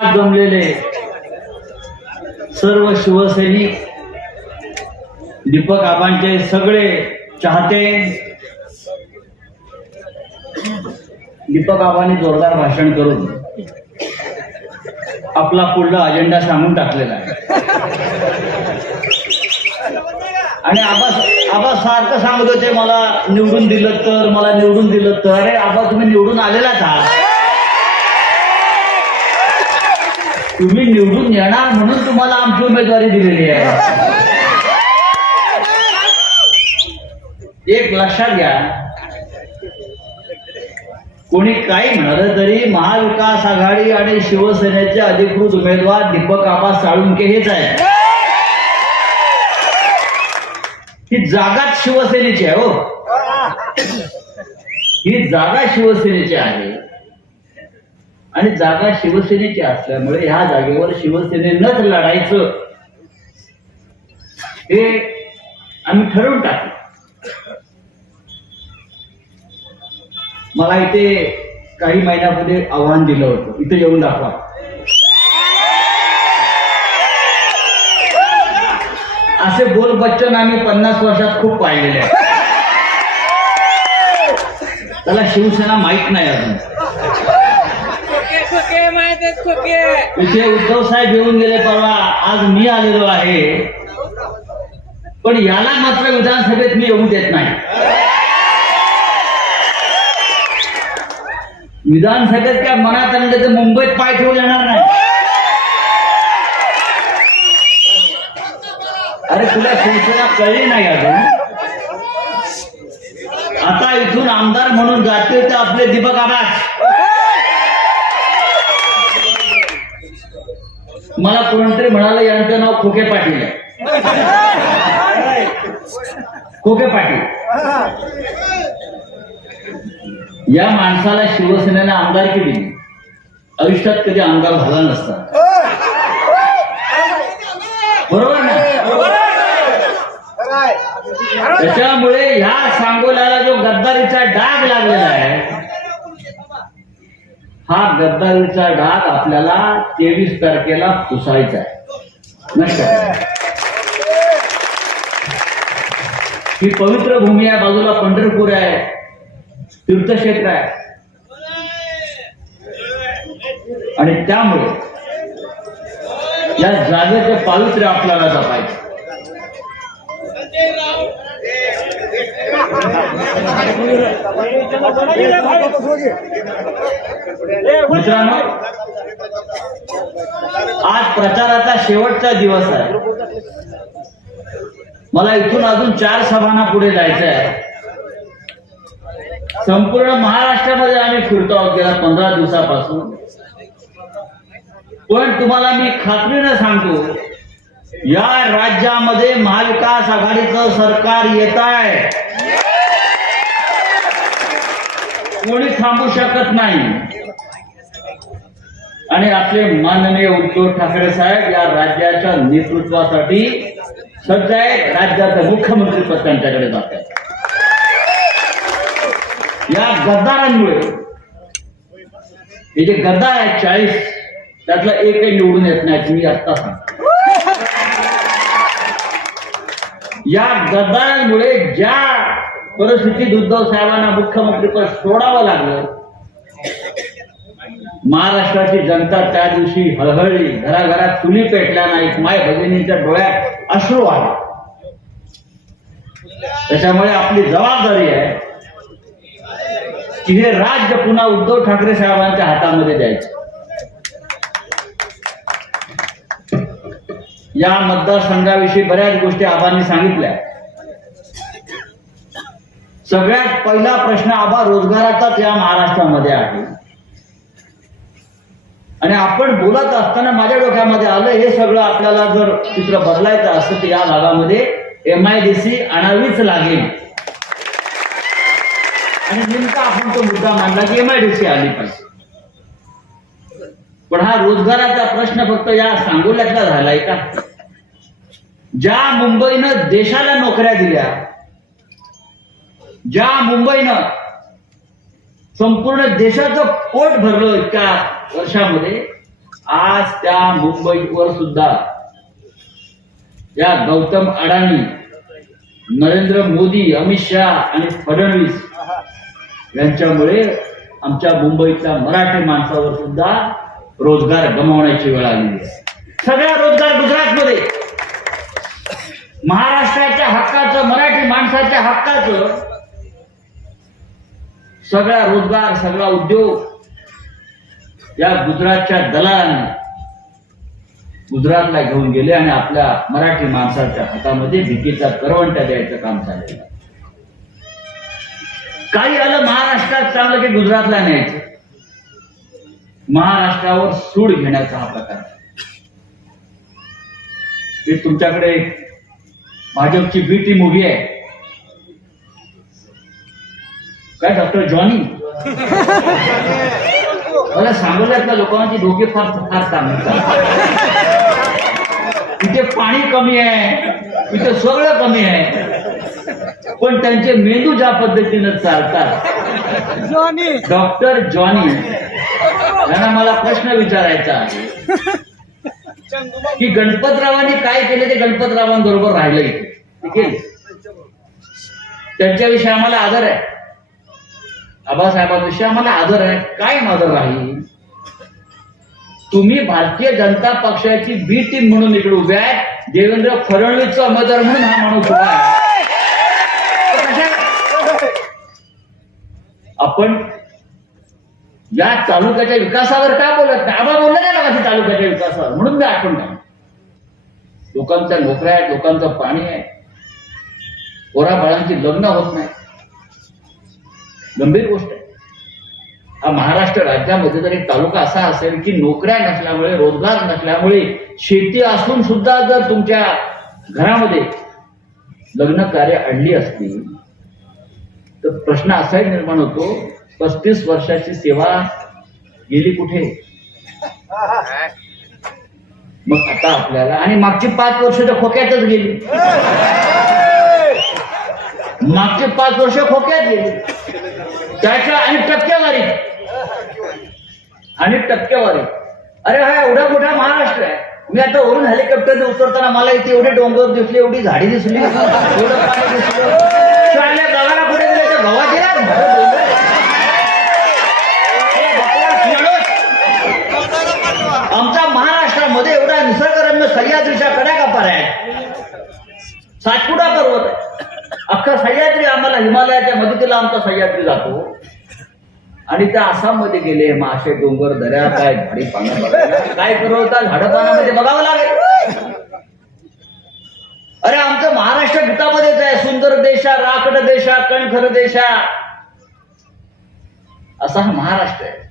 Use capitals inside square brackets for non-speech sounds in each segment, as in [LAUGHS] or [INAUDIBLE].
जमलेले सर्व शिवसैनिक दीपक आबांचे सगळे चाहते. दीपक आबांनी जोरदार भाषण करून आपला पुढला अजेंडा सांगून टाकलेला आहे. आणि आबा आबा सारखं सांगत होते मला निवडून दिलं तर मला निवडून दिलं तर. अरे आबा तुम्ही निवडून आलेलाच आहात. तुम्ही निवडून येणार म्हणून तुम्हाला आमची उमेदवारी दिलेली आहे. एक लक्षात घ्या. कोणी काही म्हणाल तरी महाविकास आघाडी आणि शिवसेनेचे अधिकृत उमेदवार दीपक आबा साळुंके हेच आहे ही जागाच शिवसेनेची आहे हो. ही जागा शिवसेनेची आहे. आणि जागा शिवसेनेची असल्यामुळे ह्या जागेवर शिवसेनेनंच लढायचं. हे आम्ही ठरवून टाकलं. मला इथे काही महिन्यापूर्वी आव्हान दिलं होतं. इथे येऊन दाखवा. असे बोल बच्चन आम्ही पन्नास वर्षात खूप पाहिलेले त्याला शिवसेना माहीत नाही अजून खोके खोके माहीत आहेत खोके इथे उद्धव साहेब येऊन गेले परवा. आज मी आलेलो आहे. पण याला मात्र विधानसभेत मी येऊ देत नाही. विधानसभेत काय मनात आणलं तर मुंबईत पाय ठेवून येणार नाही. अरे तुला शिवसेना कळली नाही अजून? आता इथून आमदार म्हणून जाते ते आपले दीपक आबास मला कोणतरी म्हणालं यांचं नाव खोके पाटील. आहे खोके पाटील. या माणसाला शिवसेनेने आमदारकी दिली आयुष्यात कधी आमदार झाला नसता. बरोबर ना? त्याच्यामुळे ह्या सांगोल्याला जो गद्दारीचा डाग लागलेला आहे हा गद्दारीचा डाग आपल्याला तेवीस तारखेला पुसायचा आहे. ही पवित्र भूमी आहे बाजूला पंढरपूर आहे. तीर्थक्षेत्र आहे. आणि त्यामुळे या जागेचं पावित्र्य आपल्याला जपायचं मित्रांनो आज प्रचाराचा शेवटचा दिवस आहे. मला इथून अजून चार सभांना पुढे जायचं आहे संपूर्ण महाराष्ट्रामध्ये आम्ही फिरतो आहोत गेल्या पंधरा दिवसापासून. पण तुम्हाला मी खात्रीनं सांगतो या राज्यामध्ये महाविकास आघाडीचं सरकार येत आहे. कोणी थांबू शकत नाही. आणि आपले माननीय उद्धव ठाकरे साहेब या राज्याच्या नेतृत्वासाठी सज्ज आहेत राज्याचं मुख्यमंत्री पद त्यांच्याकडे जात आहे. या गद्दारांमुळे हे जे गद्दार आहेत चाळीस त्यातला एकही निवडून येत नाही तुम्ही आत्ता या गद्दारांमुळे ज्या परिस्थितीत उद्धव साहेबांना मुख्यमंत्रीपद सोडावं लागलं. महाराष्ट्राची जनता त्या दिवशी हळहळली. घराघरात चुली पेटल्या नाहीत. माय भगिनींच्या डोळ्यात अश्रू आले. त्याच्यामुळे आपली जबाबदारी आहे की हे राज्य पुन्हा उद्धव ठाकरे साहेबांच्या हातामध्ये द्यायचं. या मतदारसंघाविषयी बऱ्याच गोष्टी आबांनी सांगितल्या. सगळ्यात पहिला प्रश्न आबा रोजगाराचाच या महाराष्ट्रामध्ये आहे. आणि आपण बोलत असताना माझ्या डोक्यामध्ये आलं हे सगळं आपल्याला जर चित्र बदलायचं असतं तर या भागामध्ये एम आय डी सी आणावीच लागेल. आणि नेमका आपण तो मुद्दा मांडला की एम आय डी सी आली पाहिजे. पण हा रोजगाराचा प्रश्न फक्त या सांगोल्यातला झालाय का? ज्या मुंबईनं देशाला नोकऱ्या दिल्या ज्या मुंबईनं संपूर्ण देशाचं पोट भरलं इतक्या वर्षामध्ये आज त्या मुंबईवर सुद्धा या गौतम अडाणी नरेंद्र मोदी अमित शहा आणि फडणवीस यांच्यामुळे आमच्या मुंबईतल्या मराठी माणसावर सुद्धा रोजगार गमावण्याची वेळ आलेली आहे. सगळा रोजगार गुजरातमध्ये. महाराष्ट्राच्या हक्काचं मराठी माणसाच्या हक्काचं सगळा रोजगार सगळा उद्योग या गुजरातच्या दलालांनी गुजरातला घेऊन गेले आणि आपल्या मराठी माणसाच्या हातामध्ये भीतीचा करवंटा द्यायचं काम झालेलं काही आलं महाराष्ट्रात चांगलं की गुजरातला न्यायचं. महाराष्ट्रावर सूड घेण्याचा हा प्रकार. मी तुमच्याकडे भाजपची बी टीम उभी आहे. काय डॉक्टर जॉनी मला सांगोल्यातल्या लोकांची डोके फार फार चालतात. इथे पाणी कमी आहे इथे सगळं कमी आहे. पण त्यांचे मेंदू ज्या पद्धतीनं चालतात जॉनी डॉक्टर जॉनी यांना मला प्रश्न विचारायचा आहे. की गणपतरावांनी काय केले ते गणपतरावांबरोबर राहिलं इथे. ठीक आहे? त्यांच्याविषयी आम्हाला आदर आहे. आबासाहेबांविषयी आम्हाला आदर आहे. काय आदर राहील. तुम्ही भारतीय जनता पक्षाची बी टीम म्हणून इकडे उभे आहे. देवेंद्र फडणवीसचा उमेदवार म्हणून हा माणूस उभा आहे. आपण या तालुक्याच्या विकासावर का बोलत नाही? आबा बोलले नाही ना माझ्या तालुक्याच्या विकासावर. म्हणून मी आठवण नाही लोकांच्या नोकऱ्या आहेत लोकांचं पाणी आहे. पोराबाळांची लग्न होत नाही. गंभीर गोष्ट आहे. हा महाराष्ट्र राज्यामध्ये जर एक तालुका असा असेल की नोकऱ्या नसल्यामुळे रोजगार नसल्यामुळे शेती असून सुद्धा जर तुमच्या घरामध्ये लग्न कार्य आणली असतील तर प्रश्न असाही निर्माण होतो पस्तीस वर्षाची सेवा गेली कुठे? मग आता आपल्याला आणि मागची पाच वर्ष तर खोक्यातच गेली. [LAUGHS] मागचे पाच वर्ष खोक्यात गेली. त्याच्या आणि टक्केवारी. आणि टक्केवारी. अरे हा एवढा मोठा महाराष्ट्र आहे. मी आता वरून हेलिकॉप्टरने उतरताना मला इथे एवढे डोंगर दिसले एवढी झाडी दिसली एवढं पाणी दिसलं शाळेल्या गावाला पुढे गेले तर गव्हा गेला झाडं डोंगर. हे भगवान शिवणोत. आमच्या महाराष्ट्रामध्ये एवढा निसर्गरम्य सह्याद्रीच्या कड्या कापार आहेत सातपुडा पर्वत आहे अख्खा सह्याद्री आम्हाला हिमालयाच्या आमचा सह्याद्री जातो. आणि त्या आसाममध्ये गेले मासे डोंगर दऱ्या काय झाडी पानं काय पुरवता झाडं पानामध्ये बघावं लागेल. अरे आमचं महाराष्ट्र गीतामध्येच आहे. सुंदर देशा राकड देशा कणखर देशा. असा हा महाराष्ट्र आहे.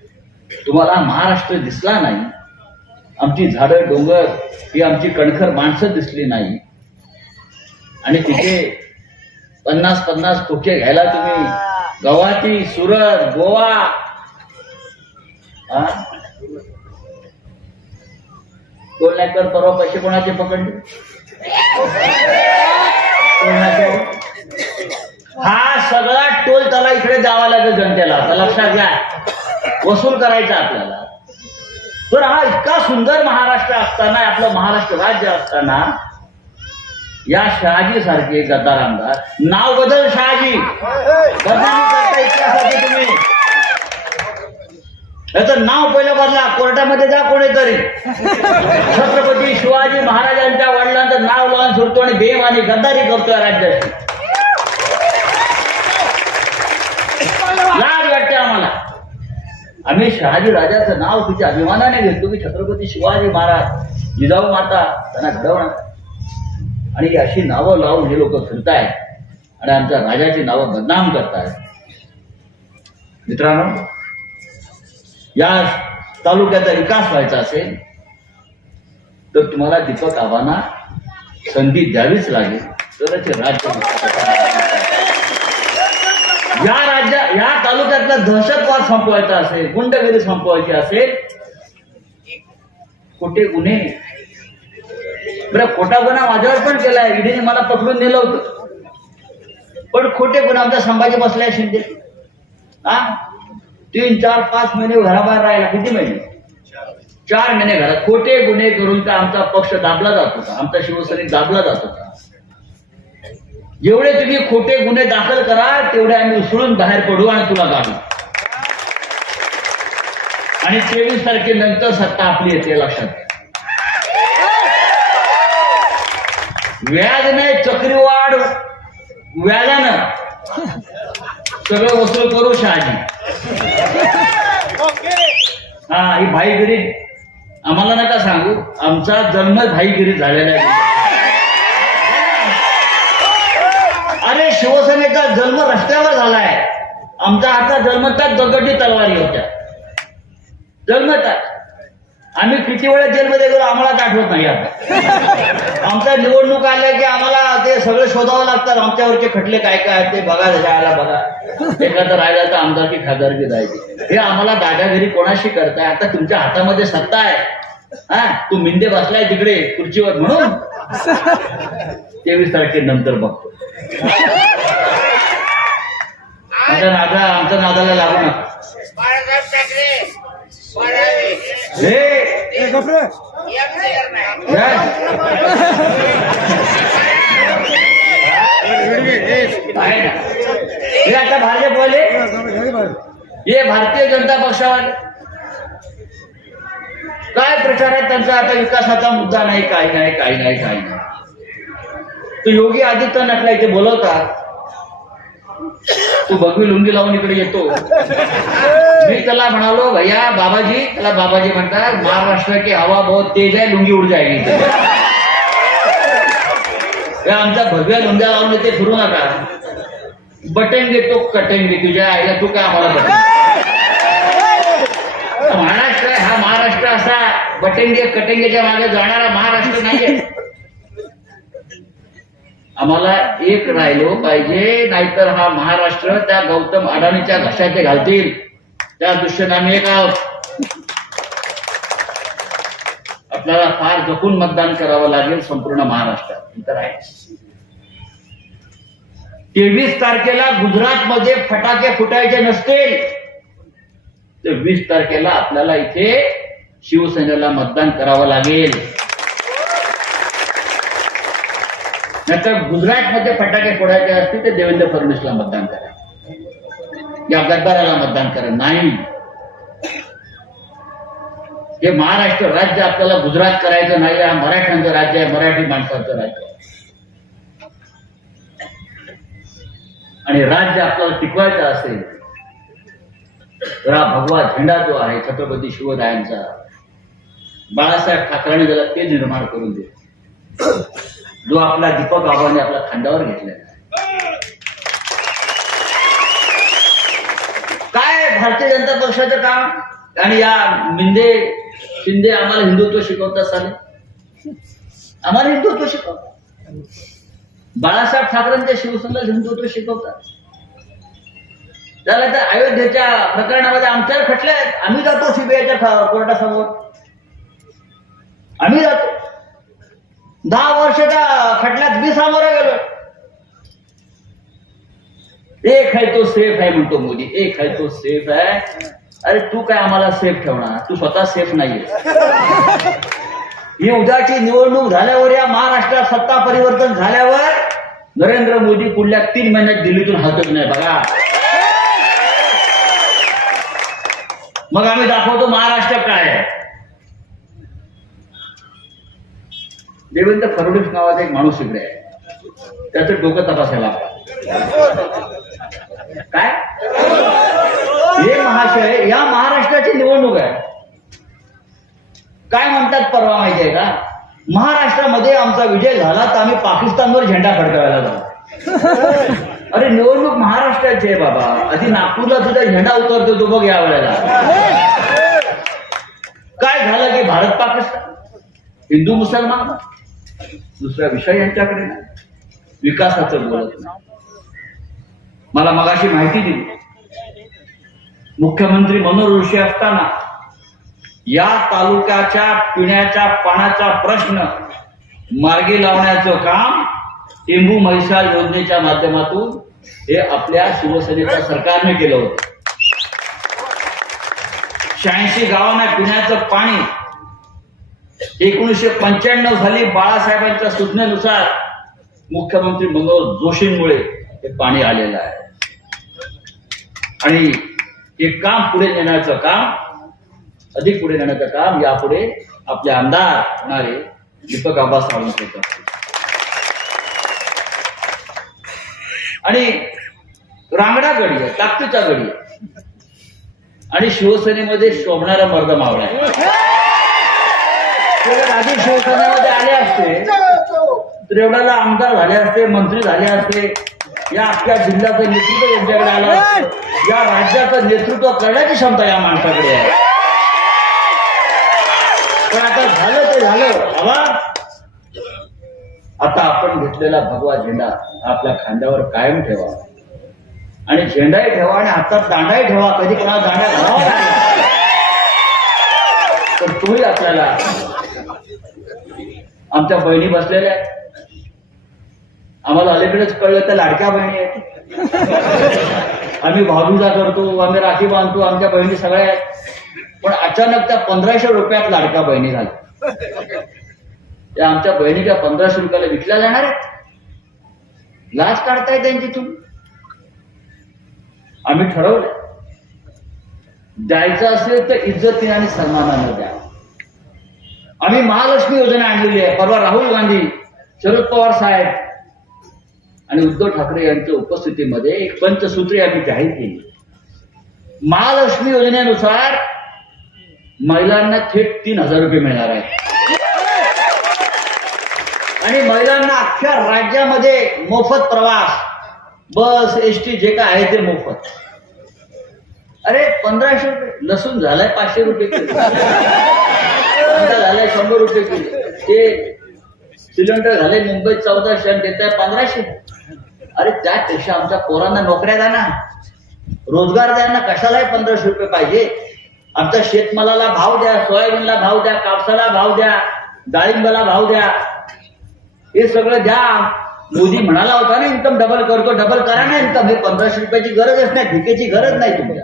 तुम्हाला महाराष्ट्र दिसला नाही. आमची झाडं डोंगर ही आमची कणखर माणसं दिसली नाही. आणि तिथे पन्नास पन्नास खोके घ्यायला तुम्ही? गवाती सुरत गोवा. हा? नाक्यावर परवा पैसे कोणाचे पकडले? हा सगळा टोल त्याला इकडे द्यावा लागेल जनतेला. आता लक्षात घ्या. वसूल करायचा आपल्याला. तर हा इतका सुंदर महाराष्ट्र असताना आपलं महाराष्ट्र राज्य असताना या शहाजी सारखे गद्दार आमदार. नाव बदल शहाजी. बदनामी तुम्ही. याचं नाव पहिलं बदला कोर्टामध्ये जा कोणीतरी. छत्रपती शिवाजी महाराजांच्या वडिलांचं नाव लावून सोडतो आणि बेम आणि गद्दारी करतोय राज्याची. लाज वाटते आम्हाला. आम्ही शहाजी राजाचं नाव तिच्या अभिमानाने घेतो. की छत्रपती शिवाजी महाराज. जिजाऊ माता त्यांना घडवणार. आणि अशी नावं लावून हे लोक फिरतायत आणि आमच्या राजाची नावं बदनाम करतायत. मित्रांनो या तालुक्याचा विकास व्हायचा असेल तर तुम्हाला दीपक आव्हाना संधी द्यावीच लागेल. तरच राज्य या राज्या या तालुक्यातला दहशतवाद संपवायचा असेल गुंडगिरी संपवायची असेल कुठे गुन्हे बरं खोटा गुन्हा माझ्यावर पण केलाय. ईडीने मला पकडून नेलं होतं. पण खोटे गुन्हा आमचा संभाजी बसलाय शिंदे हा तीन चार पाच महिने घराबाहेर राहिला किती महिने? चार महिने घरात. खोटे गुन्हे करून तर आमचा पक्ष दाबला जात होता. आमचा शिवसैनिक दाबला जात होता. जेवढे तुम्ही खोटे गुन्हे दाखल करा तेवढे आम्ही उसळून बाहेर पडू आणि तुला काढू आणि तेवीस तारखेनंतर सत्ता आपली येते लक्षात घ्या. व्याज नाही चक्रीवाढ व्याजानं. सगळं वसूल करू शहाजी. हा ही भाईगिरी. आम्हाला नका सांगू आमचा जन्म भाईगिरी झालेला आहे. अरे शिवसेनेचा जन्म रस्त्यावर झालाय. आमचा आता जन्मताच दगडी तलवारी होत्या. जन्मताच आम्ही किती वेळा जेलमध्ये गेलो आम्हालाच आठवत नाही आता. आमच्या निवडणूक आल्या की आम्हाला ते सगळं शोधावं लागतात आमच्यावरचे खटले काय काय आहेत ते बघा जायला बघा. एखादं राहिला तर आमदारकी खासदारकी जायची. हे आम्हाला दादागिरी कोणाशी करताय? आता तुमच्या हातामध्ये सत्ता आहे. हा? तू मिंदे बसलाय तिकडे खुर्चीवर. म्हणून तेवीस तारखेनंतर बघतो. आमच्या नादा आमच्या नादाला लागू नका. हे हे आता भाजप वाले हे भारतीय जनता पक्षावाले काय प्रचार आहे? त्यांचा आता विकासाचा मुद्दा नाही काही नाही काही नाही काही नाही. तो योगी आदित्यनाथला इथे बोलवतात. तू बघवी लुंगी लावून इकडे येतो. मी त्याला म्हणालो भैया बाबाजी त्याला बाबाजी म्हणतात महाराष्ट्र की हवा बहुत तेज आहे लुंगी उड जाएगी. आमचा आमच्या भगव्या लुंग्या लावून ते फिरू नका. बटेंगे तो दे तुझ्या आईला तू काय आम्हाला बटन महाराष्ट्र हा महाराष्ट्र असा बटेंगे कटेंगेच्या मागे जाणारा महाराष्ट्र नाहीये. आम्हाला एक राहिलो पाहिजे नाहीतर हा महाराष्ट्र त्या गौतम अडाणीच्या घशाचे घालतील. त्या दृष्टीने आम्ही एक आहोत. आपल्याला फार जपून मतदान करावं लागेल संपूर्ण महाराष्ट्रात. इतर आहे. तेवीस तारखेला गुजरात मध्ये फटाके फुटायचे नसतील. तर वीस तारखेला आपल्याला इथे शिवसेनेला मतदान करावं लागेल. नाहीतर गुजरातमध्ये फटाके फोडायचे असतील तर देवेंद्र फडणवीसला मतदान करा. या गद्दाराला मतदान करा. नाही. हे महाराष्ट्र राज्य आपल्याला गुजरात करायचं नाही हा मराठ्यांचं राज्य आहे मराठी माणसाचं राज्य आहे. आणि राज्य आपल्याला टिकवायचं असेल तर हा भगवा झेंडा जो आहे छत्रपती शिवरायांचा बाळासाहेब ठाकरेने ज्याला ते निर्माण करून दे जो आपला दीपक बाबाने आपल्या खांद्यावर घेतलेला आहे. काय भारतीय जनता पक्षाचं काम? आणि या मिंदे शिंदे आम्हाला हिंदुत्व शिकवतात चालेल आम्हाला हिंदुत्व शिकवतात. बाळासाहेब ठाकरेंच्या शिवसेनेला हिंदुत्व शिकवतात. त्याला तर अयोध्येच्या प्रकरणामध्ये आमच्यावर खटले आहेत. आम्ही जातो सीबीआयच्या कोर्टासमोर. आम्ही जातो. दहा वर्ष त्या खटल्यात बी सामोरं गेलो. एक आहे तो सेफ आहे म्हणतो मोदी. एक आहे तो सेफ आहे. अरे तू काय आम्हाला सेफ ठेवणार? तू स्वतः सेफ नाहीये. ही उद्याची निवडणूक झाल्यावर या महाराष्ट्रात सत्ता परिवर्तन झाल्यावर नरेंद्र मोदी पुढल्या तीन महिन्यात दिल्लीतून हलतच नाही. बघा. मग आम्ही दाखवतो महाराष्ट्र काय आहे. देवेंद्र फडणवीस नावाचा एक माणूस इकडे आहे. त्याचं डोकं तपासायला काय? हे महाशय या महाराष्ट्राची निवडणूक आहे. काय म्हणतात परवा माहिती आहे का? महाराष्ट्रामध्ये आमचा विजय झाला तर आम्ही पाकिस्तानवर झेंडा फडकावायला जाऊ. अरे निवडणूक महाराष्ट्राची आहे बाबा. आधी नागपूरला सुद्धा झेंडा उतरतो तो बघ या वेळेला. काय झालं की भारत पाकिस्तान हिंदू मुसलमान दुसरा विषय यांच्याकडे ना विकासाचं बोलत मला मगाशी माहिती दिली. मुख्यमंत्री मनोहर ऋषी असताना या तालुक्याच्या पिण्याच्या पाण्याचा प्रश्न मार्गी लावण्याचं काम टेंबू महिषा योजनेच्या माध्यमातून हे आपल्या शिवसेनेच्या सरकारने केलं होतं. शहाऐंशी गावांना पिण्याचं पाणी एकोणीसशे पंच्याण्णव साली बाळासाहेबांच्या सूचनेनुसार मुख्यमंत्री मनोहर जोशींमुळे हे पाणी आलेलं आहे. आणि हे काम पुढे नेण्याचं काम अधिक पुढे नेण्याचं काम यापुढे आपले आमदार होणारे दीपक आबा सावंत आणि रांगडा गडी आहे ताकदीचा गडी आहे. आणि शिवसेनेमध्ये शोभणारा मर्द मावळा आहे. ते आधी शिवसेनेमध्ये आले असते. एवढ्याला आमदार झाले असते मंत्री झाले असते. या अख्ख्या जिल्ह्याचं नेतृत्व यांच्याकडे आलं या राज्याचं नेतृत्व करण्याची क्षमता या माणसाकडे आहे. पण आता झालं ते झालं. आता आपण घेतलेला भगवा झेंडा आपल्या खांद्यावर कायम ठेवा. आणि झेंडाही ठेवा आणि हातात दांडाही ठेवा. कधी कोणा दांडा घालावा. तर तुम्ही आपल्याला आमच्या बहिणी बसलेल्या आहेत. आम्हाला अलीकडेच कळलं त्या लाडक्या बहिणी आहेत. आम्ही भाऊजा करतो आम्ही राखी बांधतो आमच्या बहिणी सगळ्या आहेत. पण अचानक त्या पंधराशे रुपयात लाडक्या बहिणी झाल्या. त्या आमच्या बहिणी त्या पंधराशे रुपयाला विकल्या जाणार आहेत. लाच काढताय त्यांची तुम्ही. आम्ही ठरवलं द्यायचं असेल तर इज्जतीने आणि सन्मानानं द्या. आम्ही महालक्ष्मी योजना आणलेली आहे. परवा राहुल गांधी शरद पवार साहेब आणि उद्धव ठाकरे यांच्या उपस्थितीमध्ये एक पंचसूत्री आम्ही जाहीर केली. महालक्ष्मी योजनेनुसार महिलांना थेट तीन हजार रुपये मिळणार आहेत. आणि महिलांना अख्ख्या राज्यामध्ये मोफत प्रवास बस एस टी जे काय आहे ते मोफत. अरे पंधराशे रुपये. लसूण झालाय पाचशे रुपये किलो झालाय शंभर रुपये किलो. ते सिलेंडर झाले मुंबईत चौदाशे आणि देत आहे पंधराशे. अरे त्यापेक्षा आमच्या पोरांना नोकऱ्या द्या ना. रोजगार द्या ना. कशालाही पंधराशे रुपये पाहिजे. आमच्या शेतमालाला भाव द्या सोयाबीनला भाव द्या कापसाला भाव द्या डाळिंबाला भाव द्या. हे सगळं द्या. मोदी म्हणाला होता ना इन्कम डबल करतो डबल करा ना इन्कम हे पंधराशे रुपयाची गरजच नाही भिकेची गरज नाही तुमच्या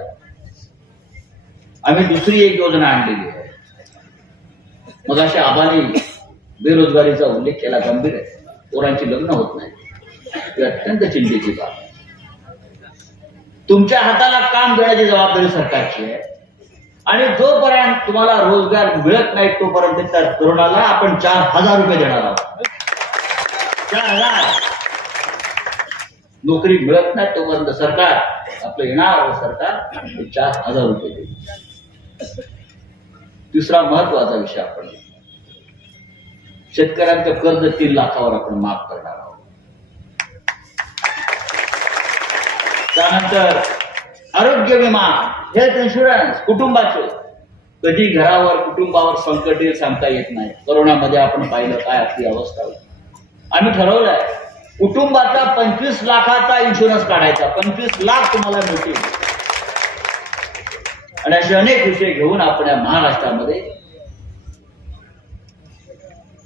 आम्ही दुसरी एक योजना आणलेली आहे. मग अशा आबाने बेरोजगारीचा उल्लेख केला गंभीर आहे. पोरांची लग्न होत नाही. ही अत्यंत चिंतेची बाब. तुमच्या हाताला काम देण्याची जबाबदारी सरकारची आहे. आणि जोपर्यंत तुम्हाला रोजगार मिळत नाही तोपर्यंत त्या तरुणाला आपण चार हजार रुपये देणार आहोत. चार हजार. नोकरी मिळत नाही तोपर्यंत सरकार आपलं येणार सरकार चार हजार रुपये देईल. तिसरा महत्त्वाचा विषय आपण शेतकऱ्यांचं कर्ज तीन लाखावर आपण माफ करणार आहोत. त्यानंतर आरोग्य विमा हेल्थ इन्शुरन्स कुटुंबाचे. कधी घरावर कुटुंबावर संकट येईल सांगता येत नाही. करोनामध्ये आपण पाहिलं काय आपली अवस्था होती. आम्ही ठरवलंय कुटुंबाचा पंचवीस लाखाचा इन्शुरन्स काढायचा. पंचवीस लाख तुम्हाला मिळतील. आणि असे अनेक विषय घेऊन आपण या महाराष्ट्रामध्ये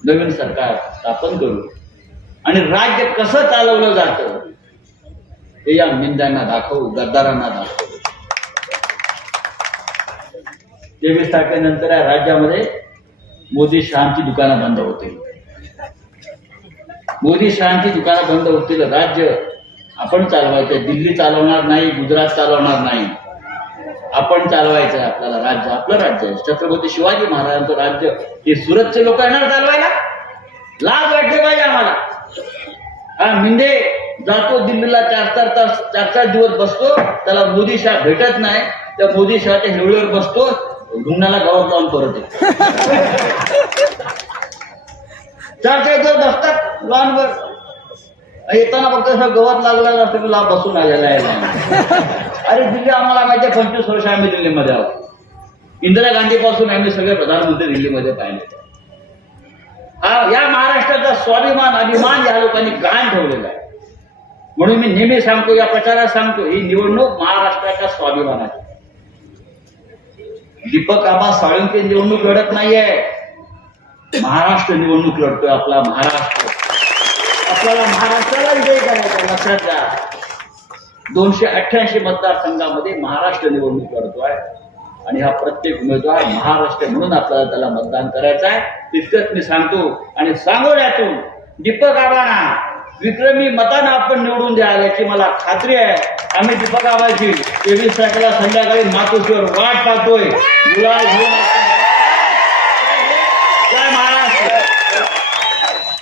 नवीन सरकार स्थापन करू. आणि राज्य कसं चालवलं जातं हे या निंद्यांना दाखवू गद्दारांना दाखवू. तेवीस तारखेनंतर या राज्यामध्ये मोदी शहांची दुकानं बंद होतील. मोदी शहाची दुकानं बंद होतील राज्य आपण चालवायचं दिल्ली चालवणार नाही गुजरात चालवणार नाही. आपण चालवायचं आहे आपल्याला राज्य आपलं राज्य आहे. छत्रपती शिवाजी महाराजांचं राज्य. हे सुरतचे लोक येणार चालवायला? लाज वाटते पाहिजे आम्हाला. हा मिंदे जातो दिल्लीला चार चार तास चार चार दिवस बसतो. त्याला मोदी शाह भेटत नाही. त्या मोदी शहाच्या हिवळीवर बसतो. गुन्ह्याला गावात लावून परत येतो. [LAUGHS] चार चार दिवस बसतात. लॉनवर येताना फक्त असं गवत लागलेलं असतं की लाभ बसून आलेला आहे. अरे दिल्ली आम्हाला माहिती आहे पंचवीस वर्ष आम्ही दिल्लीमध्ये आहोत. इंदिरा गांधी पासून आम्ही सगळे प्रधानमंत्री दिल्लीमध्ये पाहिले. हा या महाराष्ट्राचा स्वाभिमान अभिमान या लोकांनी गहाण ठेवलेला आहे. म्हणून मी नेहमी सांगतो या प्रचारात सांगतो ही निवडणूक महाराष्ट्राच्या स्वाभिमानाची. दीपक आबा साळुंके निवडणूक लढत नाहीये. महाराष्ट्र निवडणूक लढतोय आपला महाराष्ट्र. आपल्याला महाराष्ट्राला विजयी करायचा लक्षात घ्या. दोनशे अठ्ठ्याऐंशी मतदारसंघामध्ये महाराष्ट्र निवडणूक करतोय आणि हा प्रत्येक उमेदवार महाराष्ट्र म्हणून आपल्याला त्याला मतदान करायचं आहे. तितकंच मी सांगतो. आणि सांगोल्यातून दीपक आबांना विक्रमी मतानं आपण निवडून द्याल याची मला खात्री आहे. आम्ही दीपक आबाची तेवीस तारखेला संध्याकाळी मातोश्रीवर वाट पाहतोय. गुलाल घेऊन